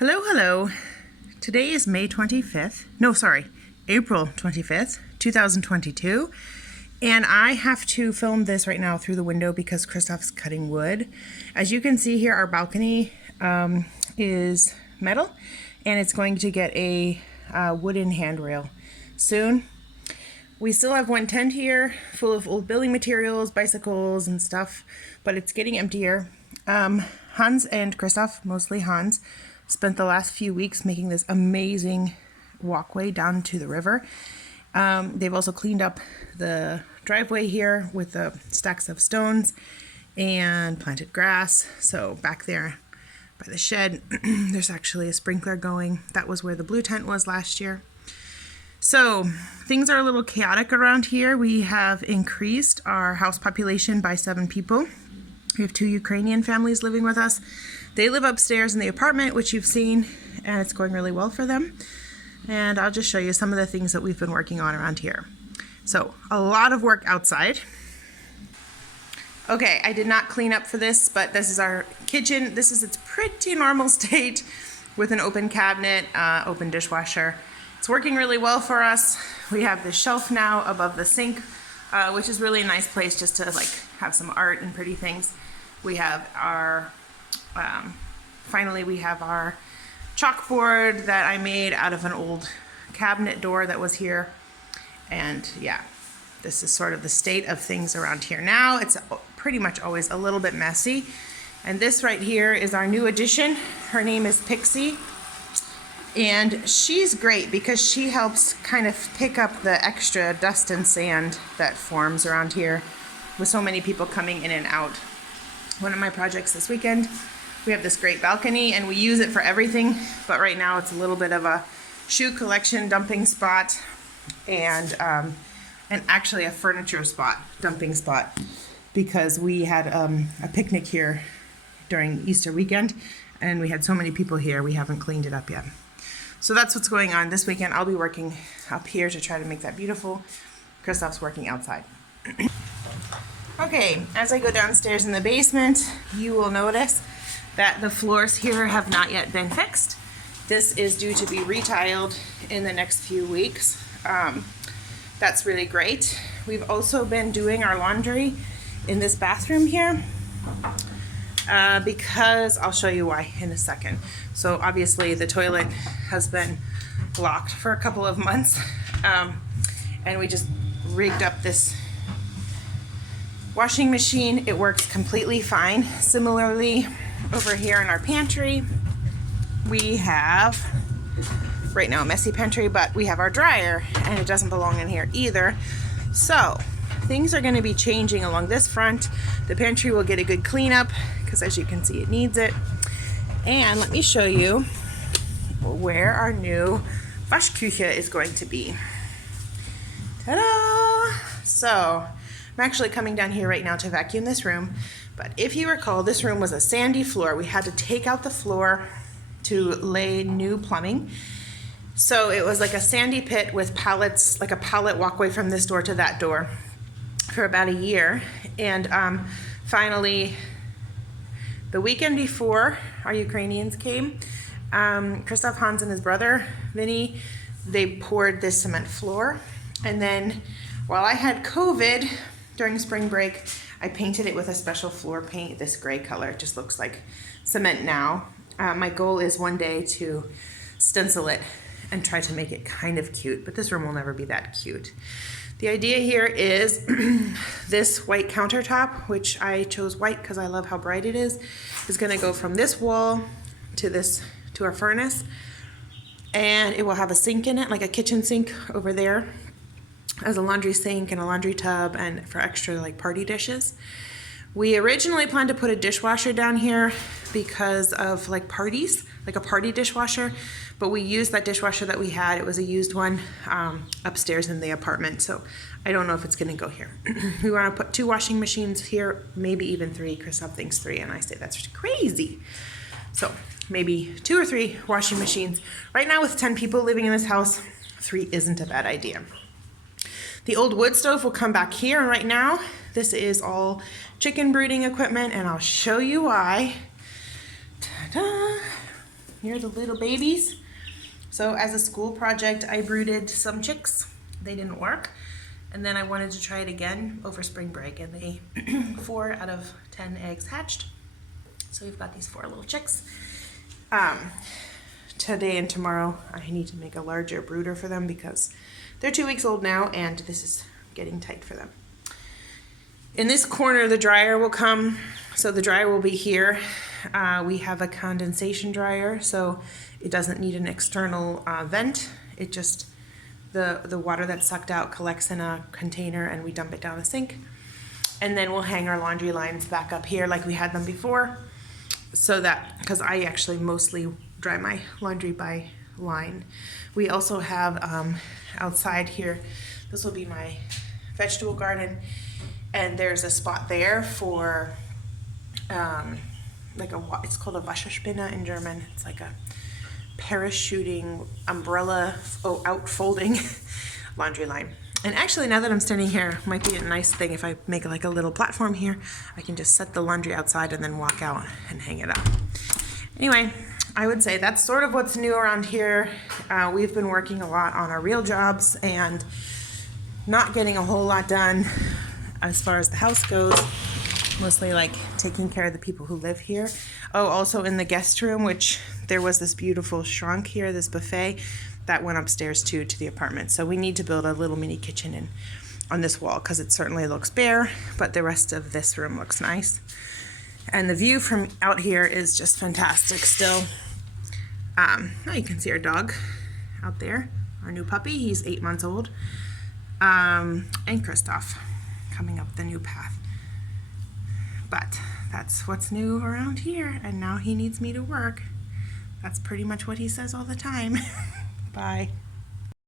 Hello, hello. Today is May 25th. No, sorry, April 25th, 2022. And I have to film this right now through the window because Christoph's cutting wood. As you can see here, our balcony is metal and it's going to get a wooden handrail soon. We still have one tent here full of old building materials, bicycles and stuff, but it's getting emptier. Hans and Christoph, mostly Hans, spent the last few weeks making this amazing walkway down to the river. They've also cleaned up the driveway here with the stacks of stones and planted grass. So back there by the shed, there's actually a sprinkler going. That was where the blue tent was last year. So things are a little chaotic around here. We have increased our house population by 7 people. We have 2 Ukrainian families living with us. They live upstairs in the apartment, which you've seen, and it's going really well for them. And I'll just show you some of the things that we've been working on around here. So a lot of work outside. Okay, I did not clean up for this, but this is our kitchen. This is its pretty normal state with an open cabinet, open dishwasher. It's working really well for us. We have this shelf now above the sink, which is really a nice place just to like have some art and pretty things. We have our, finally we have our chalkboard that I made out of an old cabinet door that was here. And yeah, this is sort of the state of things around here now. It's pretty much always a little bit messy. And this right here is our new addition. Her name is Pixie. And she's great because she helps kind of pick up the extra dust and sand that forms around here with so many people coming in and out. One of my projects this weekend, we have this great balcony and we use it for everything, but right now it's a little bit of a shoe collection dumping spot and actually a furniture spot, dumping spot, because we had a picnic here during Easter weekend and we had so many people here, we haven't cleaned it up yet. So that's what's going on this weekend. I'll be working up here to try to make that beautiful. Christoph's working outside. Okay, as I go downstairs in the basement, you will notice that the floors here have not yet been fixed. This is due to be retiled in the next few weeks. That's really great. We've also been doing our laundry in this bathroom here because I'll show you why in a second. So obviously the toilet has been blocked for a couple of months and we just rigged up this washing machine. It works completely fine. Similarly, over here in our pantry, we have, right now, a messy pantry, but we have our dryer and it doesn't belong in here either. So things are going to be changing along this front. The pantry will get a good cleanup because as you can see, it needs it. And let me show you where our new Waschküche is going to be. Ta-da! So I'm actually coming down here right now to vacuum this room, but if you recall, this room was a sandy floor. We had to take out the floor to lay new plumbing. So it was like a sandy pit with pallets, like a pallet walkway from this door to that door for about a year. And finally, the weekend before our Ukrainians came, Christoph, Hans, and his brother, Vinny, they poured this cement floor. And then while I had COVID during spring break, I painted it with a special floor paint, this gray color. It just looks like cement now. My goal is one day to stencil it and try to make it kind of cute, but this room will never be that cute. The idea here is this white countertop, which I chose white because I love how bright it is gonna go from this wall to our furnace. And it will have a sink in it, like a kitchen sink over there, as a laundry sink and a laundry tub and for extra like party dishes. We originally planned to put a dishwasher down here because of like parties, like a party dishwasher, but we used that dishwasher that we had. It was a used one upstairs in the apartment, so I don't know if it's gonna go here. We wanna put 2 washing machines here, maybe even 3. Christoph thinks 3, and I say that's crazy. So maybe 2 or 3 washing machines. Right now with 10 people living in this house, 3 isn't a bad idea. The old wood stove will come back here, and right now this is all chicken brooding equipment, and I'll show you why. Ta-da! Here are the little babies. So as a school project, I brooded some chicks. They didn't work. And then I wanted to try it again over spring break, and they 4 out of 10 eggs hatched. So we've got these 4 little chicks. Today and tomorrow I need to make a larger brooder for them because they're 2 weeks old now and this is getting tight for them. In this corner the dryer will come, so the dryer will be here. We have a condensation dryer, so it doesn't need an external vent. It just, the water that's sucked out collects in a container and we dump it down the sink. And then we'll hang our laundry lines back up here like we had them before. So that, because I actually mostly dry my laundry by line. We also have outside here, this will be my vegetable garden, and there's a spot there for like it's called a Wasserspinne in German. It's like a parachuting umbrella outfolding laundry line. And actually, now that I'm standing here, might be a nice thing if I make like a little platform here. I can just set the laundry outside and then walk out and hang it up. Anyway, I would say that's sort of what's new around here. We've been working a lot on our real jobs and not getting a whole lot done as far as the house goes. Mostly like taking care of the people who live here. Oh, also in the guest room, which there was this beautiful shrunk here, this buffet. That went upstairs too to the apartment. So we need to build a little mini kitchen on this wall because it certainly looks bare, but the rest of this room looks nice. And the view from out here is just fantastic still. Now you can see our dog out there, our new puppy. He's 8 months old. And Kristoff coming up the new path. But that's what's new around here, and now he needs me to work. That's pretty much what he says all the time. Bye.